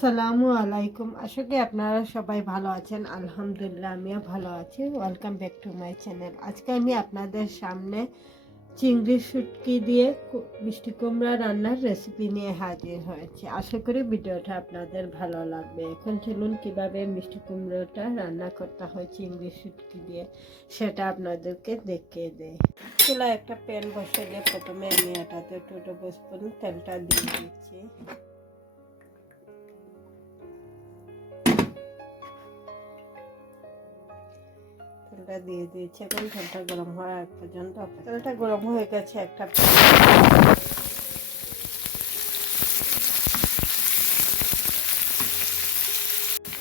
আসসালামু আলাইকুম। আশা করি আপনারা সবাই ভালো আছেন। আলহামদুলিল্লাহ, আমিও ভালো আছি। Welcome back to my channel আজকে আমি আপনাদের সামনে চিংড়ি শুটকি দিয়ে মিষ্টি কুমড়া রান্নার রেসিপি নিয়ে হাজির হয়েছি। আশা করি ভিডিওটা আপনাদের ভালো লাগবে। এখন চলুন কীভাবে মিষ্টি কুমড়োটা রান্না করতে হয় চিংড়ি শুটকি দিয়ে, সেটা আপনাদেরকে দেখিয়ে দেয় চুলা একটা প্যান বসে দিয়ে প্রথমে আমি এটাতে টু টেবিল স্পুন তেলটা দিয়ে দিচ্ছি। তেলটা দিয়ে দিয়েছি, এখন তেলটা গরম হওয়ার আগ পর্যন্ত। তেলটা গরম হয়ে গেছে একটা।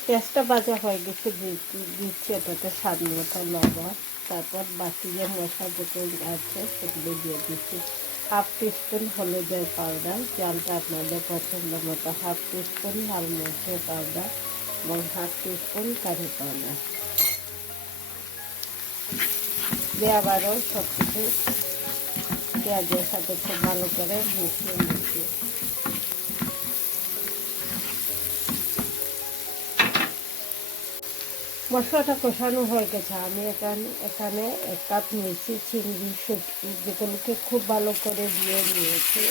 পেঁয়াজটা ভাজা হয়ে গেছে দিচ্ছি এটাতে স্বাদ মতো লবণ। তারপর বাকি যে মশলাগুলো আছে, সেগুলো দিয়ে দিচ্ছি। হাফ টিস্পুন হলুদের পাউডার, জালটা আপনাদের পছন্দ মতো। হাফ টিস্পুন লাল মরিচের পাউডার এবং হাফ টিস্পুন কারি পাউডার। দিয়ে আবারও সব কিছু পেঁয়াজের সাথে খুব ভালো করে মিশিয়ে মিশিয়ে মশলাটা কষানো হয়ে গেছে। আমি এখানে এখানে এক কাপ নিয়েছি চিংড়ি শুটকি যেগুলোকে খুব ভালো করে দিয়ে নিয়েছি।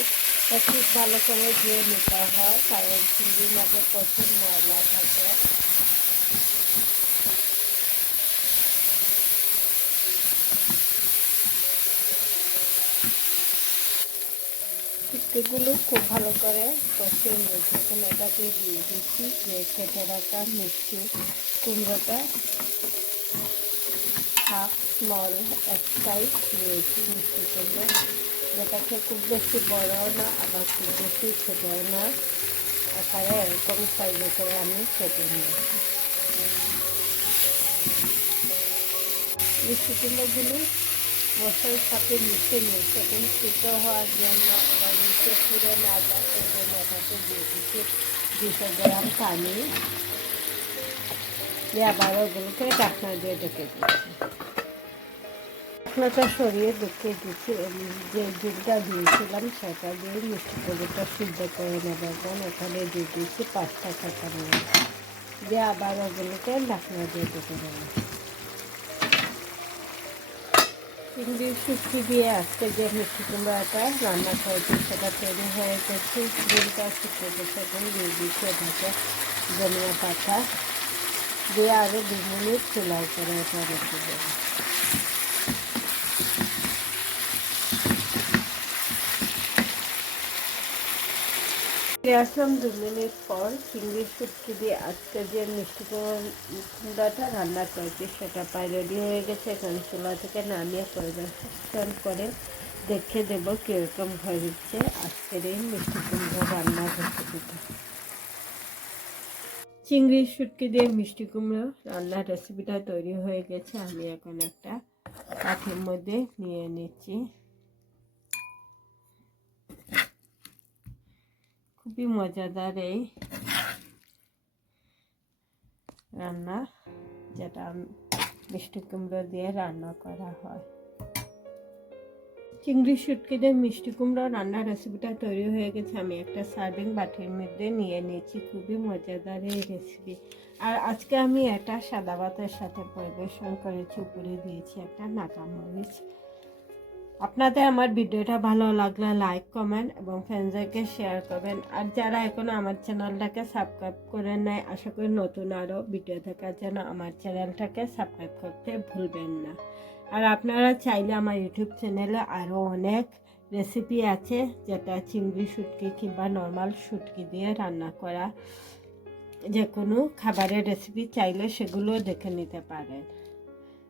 খুব ভালো করে দিয়ে নিতে হয়, কারণ চিংড়ির মাঝে প্রচুর ময়লা থাকে। শুটকিগুলো খুব ভালো করে কষিয়ে নিয়েছি। এখন এটা দিয়ে দিচ্ছি যে কেটে রাখা মিষ্টি কুমড়োটা। হাফ স্মল এক সাইজ নিয়েছি মিষ্টি কুমড়ো। যেটাকে খুব বেশি বড়ও না, আবার খুব বেশি ছোটও না। আকারে এরকম সাইজে করে আমি কেটে নিয়েছি। মিষ্টি কুমড়োগুলো মশলার সাথে মিশে নিয়ে সেখানে সিদ্ধ হওয়ার জন্য আবার নিচে পুড়ে না যায় সেজন্য এটাতে দিয়ে দিচ্ছি দুশো গ্রাম পানি। দিয়ে আবার ওগুলোকে ঢাকনা দিয়ে ঢেকে দিচ্ছি। ঢাকনাটা সরিয়ে দেখিয়ে দিচ্ছি যে দুধটা দিয়েছিলাম সেটা দিয়ে মিষ্টি কবিটা সিদ্ধ করে নেবার জন্য এখানে দিয়ে দিচ্ছি পাঁচটা কাঁচা মরিচ দিয়ে আবার ওগুলোকে ঢাকনা দিয়ে ঢেকে দেবো চিংড়ির শুটকি দিয়ে আজকে যে মিষ্টি কুমড়াটা রান্না করেছি, সেটা তৈরি হয়ে গেছে। ডিমটা শুকিয়ে গেছে এখন দিয়ে দিচ্ছে ঢাকে ধনিয়া পাতা। দিয়ে আরও দু মিনিট চুলাই করে এটা রেখে দেবো। আসলাম দু মিনিট পর, চিংড়ি শুটকি দিয়ে আজকে যে মিষ্টি কুমড়াটা রান্না করেছি, সেটা প্রায় রেডি হয়ে গেছে। এখন চুলা থেকে নামিয়ে পরিবেশন করে দেখে দেব কীরকম হয়েছে আজকের এই মিষ্টি কুমড়ো রান্নার রেসিপিটা চিংড়ির শুটকি দিয়ে মিষ্টি কুমড়ো রান্নার রেসিপিটা তৈরি হয়ে গেছে। আমি এখন একটা কাঠের মধ্যে নিয়ে নিচ্ছি। খুবই মজাদার এই রান্না, যেটা মিষ্টি কুমড়ো দিয়ে রান্না করা হয়। চিংড়ি শুটকি দিয়ে মিষ্টি কুমড়ো রান্নার রেসিপিটা তৈরি হয়ে গেছে। আমি একটা সার্ভিং বাটির মধ্যে নিয়ে নিয়েছি। খুবই মজাদার এই রেসিপি আর আজকে আমি এটা সাদা ভাতের সাথে পরিবেশন করেছি, উপরে দিয়েছি একটা নাকামরিচ। আপনাদের আমার ভিডিওটা ভালো লাগলে লাইক কমেন্ট এবং ফ্রেন্ডসদেরকে শেয়ার করবেন। আর যারা এখনও আমার চ্যানেলটাকে সাবস্ক্রাইব করে নেয় আশা করি নতুন আরও ভিডিও দেখার জন্য আমার চ্যানেলটাকে সাবস্ক্রাইব করতে ভুলবেন না। আর আপনারা চাইলে আমার ইউটিউব চ্যানেলে আরও অনেক রেসিপি আছে, যেটা চিংড়ি শুটকি কিংবা নর্মাল শুটকি দিয়ে রান্না করা যে কোনো খাবারের রেসিপি চাইলে সেগুলো দেখে নিতে পারেন।